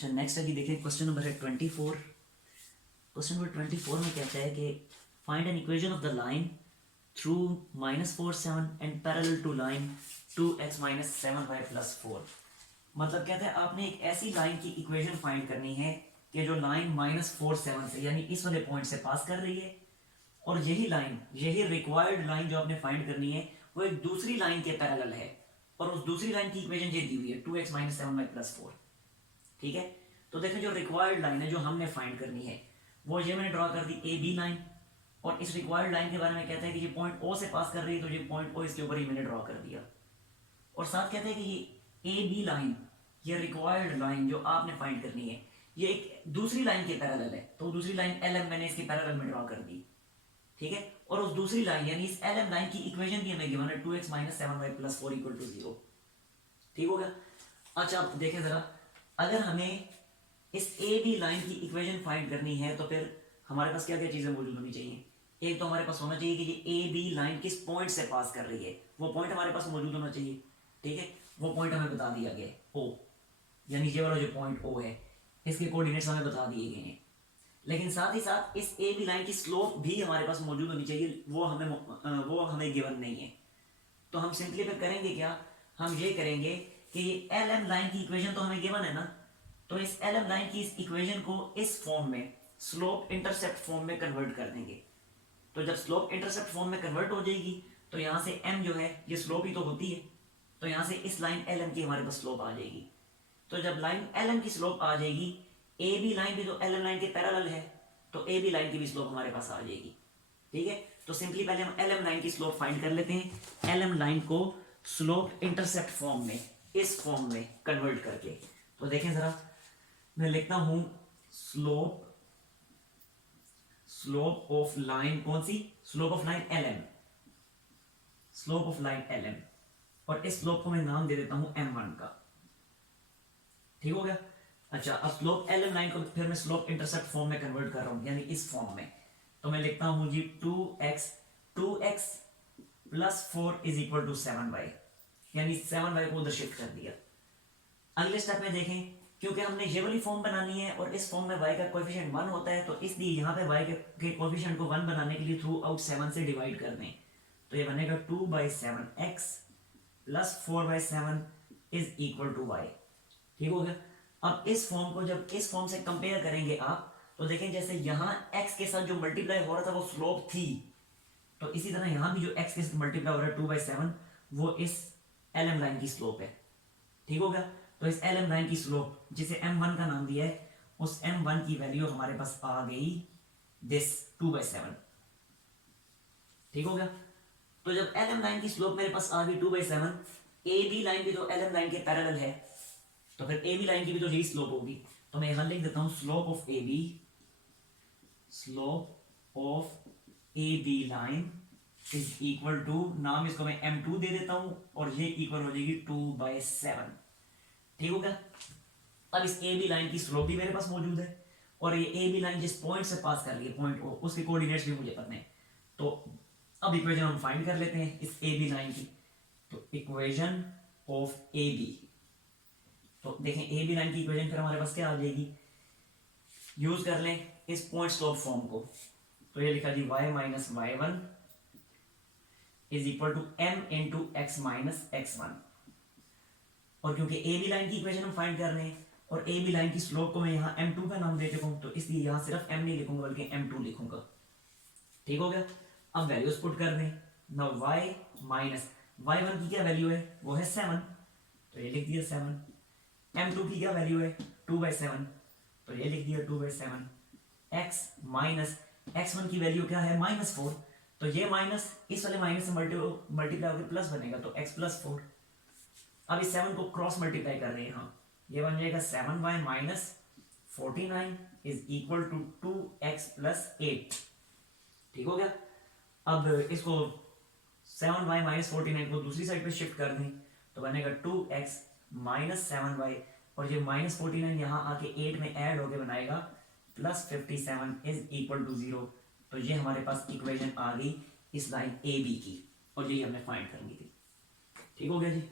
अच्छा नेक्स्ट अभी देखिए क्वेश्चन नंबर है 24। क्वेश्चन नंबर 24 में कहता है कि find an equation of the line through -4 7 and parallel to line 2x - 7y + 4। मतलब कहता है आपने एक ऐसी लाइन की इक्वेशन फाइंड करनी है कि जो लाइन -4 7 से यानी इस वाले पॉइंट से पास कर रही है, और यही लाइन, यही रिक्वायर्ड लाइन जो आपने फाइंड करनी है वो एक दूसरी लाइन के पैरेलल है, और उस दूसरी लाइन की इक्वेशन ये दी हुई है 2x - 7y + 4। ठीक है, तो देखें जो रिक्वायर्ड लाइन है जो हमने फाइंड करनी है वो ये मैंने ड्रॉ कर दी ए बी लाइन, और इस रिक्वायर्ड लाइन के बारे में कहता है कि ये पॉइंट ओ से पास कर रही है, तो ये पॉइंट ओ इसके ऊपर ही मैंने ड्रॉ कर दिया। और साथ कहते हैं कि ये ए बी लाइन, ये रिक्वायर्ड लाइन जो आपने फाइंड करनी है ये एक दूसरी लाइन के पैरेलल है, तो दूसरी लाइन एल एम मैंने इसके पैरेलल में ड्रॉ कर दी। ठीक है, और उस दूसरी लाइन यानी इस एल एम लाइन की इक्वेशन भी हमें गिवन है 2x - 7y + 4 = 0। ठीक हो गया। अच्छा अब देखें जरा, अगर हमें इस ए बी लाइन की इक्वेशन फाइंड करनी है तो फिर हमारे पास क्या क्या चीजें मौजूद होनी चाहिए। एक तो हमारे पास होना चाहिए कि ये ए बी लाइन किस पॉइंट से पास कर रही है, वो पॉइंट हमारे पास मौजूद होना चाहिए। ठीक है, वो पॉइंट हमें बता दिया गया है ओ, यानी ये वाला जो पॉइंट ओ है इसके कोऑर्डिनेट्स हमें बता दिए गए हैं। लेकिन साथ ही साथ इस ए बी लाइन की स्लोप भी हमारे पास मौजूद होनी चाहिए, वो हमें गिवन नहीं है। तो हम सिंपली पे करेंगे क्या, हम ये करेंगे कि एल एम लाइन की इक्वेशन तो हमें गिवन है ना, तो इस एल एम लाइन की इस इक्वेशन को इस फॉर्म में स्लोप इंटरसेप्ट फॉर्म में कन्वर्ट कर देंगे। तो जब स्लोप इंटरसेप्ट फॉर्म में कन्वर्ट हो जाएगी तो यहाँ से m जो है ये स्लोप ही तो होती है, तो यहाँ से इस लाइन एल एम की हमारे पास स्लोप आ जाएगी। तो जब लाइन एल एम की स्लोप आ जाएगी, ए बी लाइन भी तो एल एम लाइन के पैरेलल है, तो ए बी लाइन की भी स्लोप हमारे पास आ जाएगी। ठीक है, तो सिंपली पहले हम एल एम लाइन की स्लोप फाइंड कर लेते हैं। एल एम लाइन को स्लोप इंटरसेप्ट फॉर्म में, इस फॉर्म में कन्वर्ट करके, तो देखें जरा, मैं लिखता हूं स्लोप, स्लोप ऑफ लाइन कौन सी, slope of line L M, slope of line L M, और इस स्लोप को मैं नाम दे देता हूं m1 का। ठीक हो गया। अच्छा अब स्लोप एल एम लाइन को फिर मैं स्लोप इंटरसेप्ट फॉर्म में कन्वर्ट कर रहा हूं, यानी इस फॉर्म में, तो मैं लिखता हूं जी 2x + 4 = 7y, यानी 7y को उधर शिफ्ट कर दिया। अगले स्टेप में देखें, क्योंकि हमने ये वाली फॉर्म बनानी है और इस फॉर्म में y का कोएफिशिएंट 1 होता है, तो इसलिए यहाँ पे y के कोएफिशिएंट को 1 बनाने के लिए थ्रू आउट 7 से डिवाइड कर दें, तो ये बनेगा 2/7x + 4/7 = y। ठीक हो गया। अब इस फॉर्म को जब इस फॉर्म से कंपेयर करेंगे आप, तो देखें जैसे यहाँ x के साथ जो मल्टीप्लाई हो रहा था वो स्लोप थी, तो इसी तरह यहाँ भी जो x के साथ मल्टीप्लाई हो रहा है 2/7 वो इस एल एम लाइन की स्लोप है। ठीक हो गया। तो इस एल एम लाइन की स्लोप जिसे m1 का नाम दिया है, उस m1 की वैल्यू हमारे पास आ गई दिस 2/7। ठीक हो गया। तो जब एल एम लाइन की स्लोप मेरे पास आ गई 2/7, ए बी लाइन भी तो एल एम लाइन के पैरेलल है, तो फिर ए बी लाइन की भी तो यही स्लोप होगी, तो मैं यहां लिख देता हूं slope of A B, slope of A B line = नाम इसको मैं m2 दे देता हूं, और ये इक्वल हो जाएगी 2/7। ठीक हो गया। अब इस ए बी लाइन की स्लोप भी मेरे पास मौजूद है, और ये ए बी लाइन जिस पॉइंट से पास कर रही है, पॉइंट ओ, उसके कोऑर्डिनेट्स भी मुझे पता है। तो अब इक्वेशन हम फाइंड कर लेते हैं इस ए बी लाइन की। तो इक्वेशन ऑफ ए बी, तो देखें ए बी लाइन की इक्वेशन फिर हमारे पास क्या आ जाएगी, यूज कर लें इस पॉइंट स्लोप फॉर्म को, तो ये लिखा जी y - y1 = m × x - x1। और क्योंकि ए बी लाइन की इक्वेशन हम फाइंड कर रहे हैं और ए बी लाइन की स्लोप को मैं यहाँ m2 का नाम दे चुका हूँ, तो इसलिए यहाँ सिर्फ m नहीं लिखूंगा बल्कि m2 लिखूंगा। ठीक हो गया। अब वैल्यूज पुट कर दें ना, y - y1 की क्या वैल्यू है, वो है 7, तो ये लिख दिया 7। m2 की क्या वैल्यू है 2/7, तो ये लिख दिया 2/7। x - x1 की वैल्यू क्या है -4, तो ये माइनस इस वाले माइनस से मल्टीप्लाई होकर प्लस बनेगा, तो x + 4। अब इस 7 को क्रॉस मल्टीप्लाई कर रहे हैं हम, ये बन जाएगा 7y - 49 = 2x + 8। ठीक हो गया। अब इसको 7y - 49 को दूसरी साइड पे शिफ्ट कर दें, तो बनेगा 2x - 7y, और ये -49 यहाँ आके 8 में ऐड होके बनाएगा +57 = 0। तो ये हमारे पास इक्वेशन आ गई इस लाइन ए बी की, और यही हमने फाइंड करनी थी। ठीक हो गया जी।